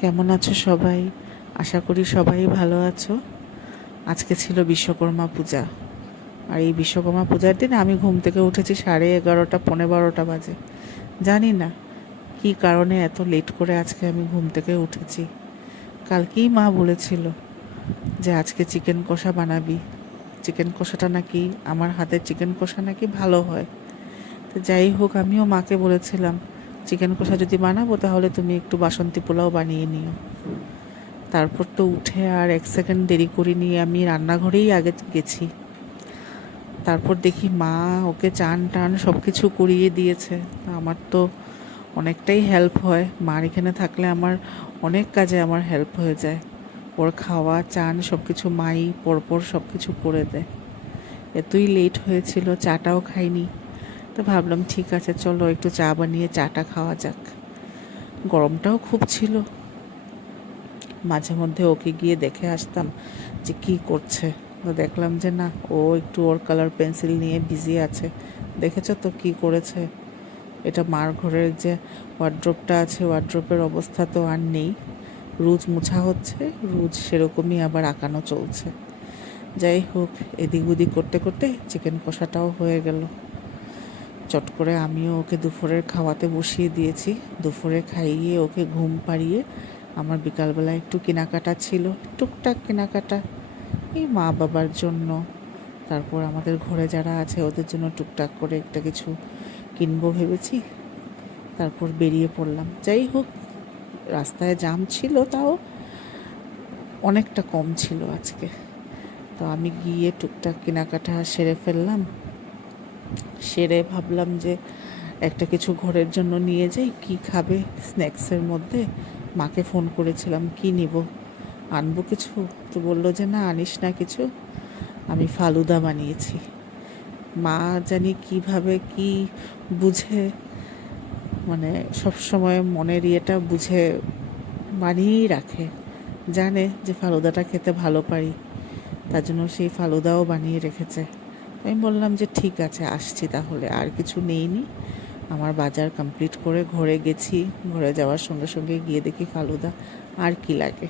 কেমন আছো সবাই? আশা করি সবাই ভালো আছো। আজকে ছিল বিশ্বকর্মা পূজা, আর এই বিশ্বকর্মা পূজার দিন আমি ঘুম থেকে উঠেছি 11:30, 12:15 বাজে। জানি না কী কারণে এত লেট করে আজকে আমি ঘুম থেকে উঠেছি। কালকেই মা বলেছিল যে আজকে চিকেন কষা বানাবি, চিকেন কষাটা নাকি, আমার হাতের চিকেন কষা নাকি ভালো হয়। তো যাই হোক, আমিও মাকে বলেছিলাম চিকেন কষা যদি বানাবো তাহলে তুমি একটু বাসন্তী পোলাও বানিয়ে নিও। তারপর তো উঠে আর 1 সেকেন্ড দেরি করিনি, আমি রান্নাঘরেই আগে গেছি। তারপর দেখি মা ওকে চান টান সব কিছু করিয়ে দিয়েছে। আমার তো অনেকটাই হেল্প হয়, মার এখানে থাকলে আমার অনেক কাজে আমার হেল্প হয়ে যায়। ওর খাওয়া চান সব কিছু মাই পরপর সব কিছু করে দেয়। এতই লেট হয়েছিল, চাটাও খাইনি। তো ভাবলাম ঠিক আছে, চলো একটু চা বানিয়ে চাটা খাওয়া যাক। গরমটাও খুব ছিল, মাঝে মধ্যে ওকে গিয়ে দেখে আসতাম যে কী করছে। তো দেখলাম যে না, ও একটু ওর কালার পেন্সিল নিয়ে বিজি আছে। দেখেছো তো কী করেছে? এটা মার ঘরের যে ওয়ার্ড্রোবটা আছে, ওয়ার্ড্রোবের অবস্থা তো আর নেই। রুজ মুছা হচ্ছে, রুজ সেরকমই আবার আঁকানো চলছে। যাই হোক, এদিক ওদিক করতে করতে চিকেন কষাটাও হয়ে গেল। চট করে আমিও ওকে দুপুরের খাওয়াতে বসিয়ে দিয়েছি। দুপুরে খাইয়ে ওকে ঘুম পাড়িয়ে আমার বিকালবেলা একটু কেনাকাটা ছিল, টুকটাক কেনাকাটা, এই মা বাবার জন্য, তারপর আমাদের ঘরে যারা আছে ওদের জন্য টুকটাক করে একটা কিছু কিনবো ভেবেছি। তারপর বেরিয়ে পড়লাম। যাই হোক, রাস্তায় জ্যাম ছিল, তাও অনেকটা কম ছিল আজকে। তো আমি গিয়ে টুকটাক কেনাকাটা সেরে ফেললাম। সেরে ভাবলাম যে একটা কিছু ঘরের জন্য নিয়ে যাই, কি খাবে স্ন্যাক্সের মধ্যে। মাকে ফোন করেছিলাম কি নিব, আনবো কিছু? তো বললো যে না, আনিস না কিছু, আমি ফালুদা বানিয়েছি। মা জানি কিভাবে কি বুঝে, মানে সব সময় মনের ইয়েটা বুঝে বানিয়েই রাখে। জানে যে ফালুদাটা খেতে ভালো পারি, তার জন্য সেই ফালুদাও বানিয়ে রেখেছে। আমি বললাম যে ঠিক আছে, আসছি তাহলে, আর কিছু নেইনি। আমার বাজার কমপ্লিট করে ঘরে গেছি। ঘরে যাওয়ার সঙ্গে সঙ্গে গিয়ে দেখি ফালুদা, আর কি লাগে।